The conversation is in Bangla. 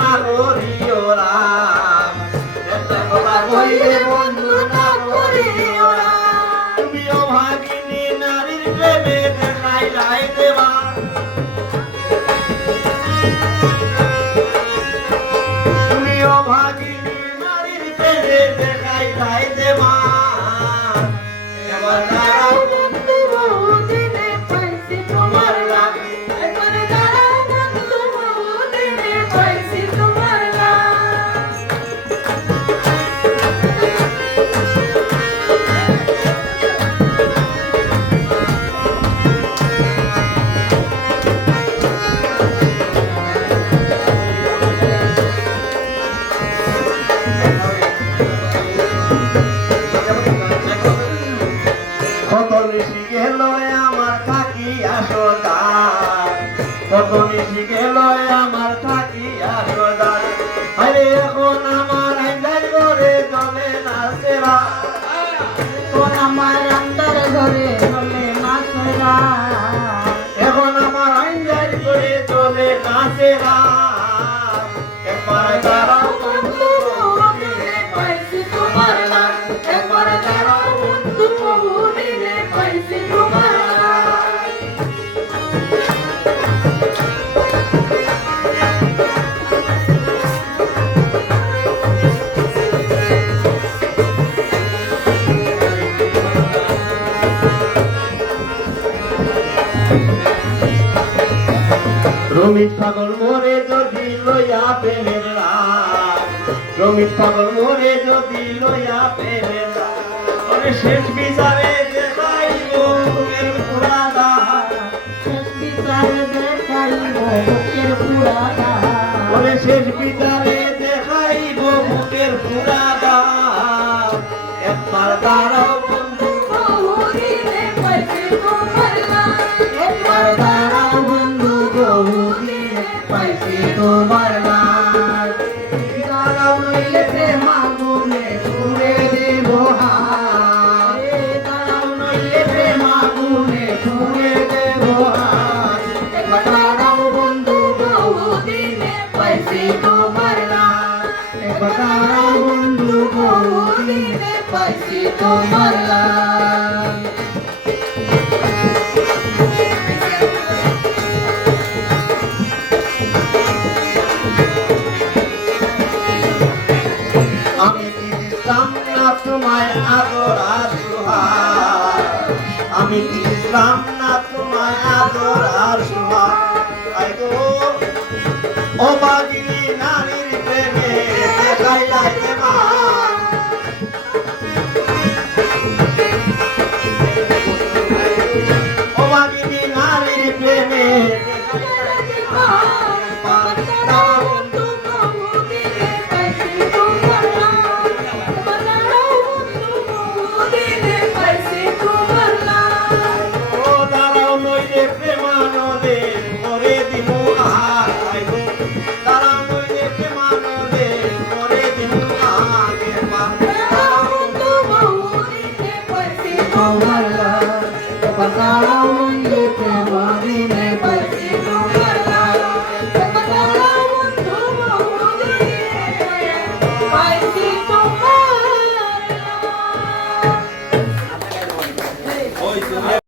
না করিও রাম, একটা কথা কইলে বন্ধু না করিও রাম। তুমিও ভাগিনী নারীর প্রেমে দেখাইলাই দেবা, তুমিও ভাগিনী নারীর প্রেমে দেখাইলাই দেবা। এবার দাঁড়াও বন্ধু বহুদিনে পাইছি তোমার নাম, এবার দাঁড়াও বন্ধু বহুদিনে পাইছি তোমার নাম। কত নিশি গেল আমার থাকিয়া সদাই, কত নিশি গেল আমার থাকিয়া সদাই। আরে এখন আমার আইন্দার ঘরে জলে না সেরা, তোর আমার আন্দার ঘরে চলে না সেরা, এখন আমার আইন্দার ঘরে জলে না সেরা। একবার দাঁড়াও বন্ধু বহুদিনে পাইছি তোমার নাম, একবার দাঁড়াও বন্ধু বহুদিনে পাইছি তোমার নাম। রমিত পাগল মোরে যদি লইয়া প্রেমের রাত, রমিত পাগল মোরে যদি লইয়া প্রেমের রাত। ওরে শেষ বিচারে দেখাইব বুকের পুরানা, শেষ বিচারে দেখাইব বুকের পুরানা, ওরে শেষ বিচারে দেখাইব বুকের পুরানা। একবার দাঁড়াও বন্ধু বহুদিনে পাইছি তোমার নাম, একবার দাঁড়াও বন্ধু বহুদিনে পাইছি তোমার নাম। দাঁড়াও নইলে প্রেম আগুনে পুড়ে দেব হাত, দাঁড়াও নইলে প্রেম আগুনে পুড়ে দেব হাত। একবার দাঁড়াও বন্ধু বহুদিনে পাইছি তোমার নাম, একবার দাঁড়াও বন্ধু বহুদিনে পাইছি তোমার নাম। আমি কি দিতাম না তোমায় আদর আর সুহাগ, আমি কি দিতাম না তোমায় আদর আর সুহাগ। আই গো ও বাগিনী নারীর প্রেমে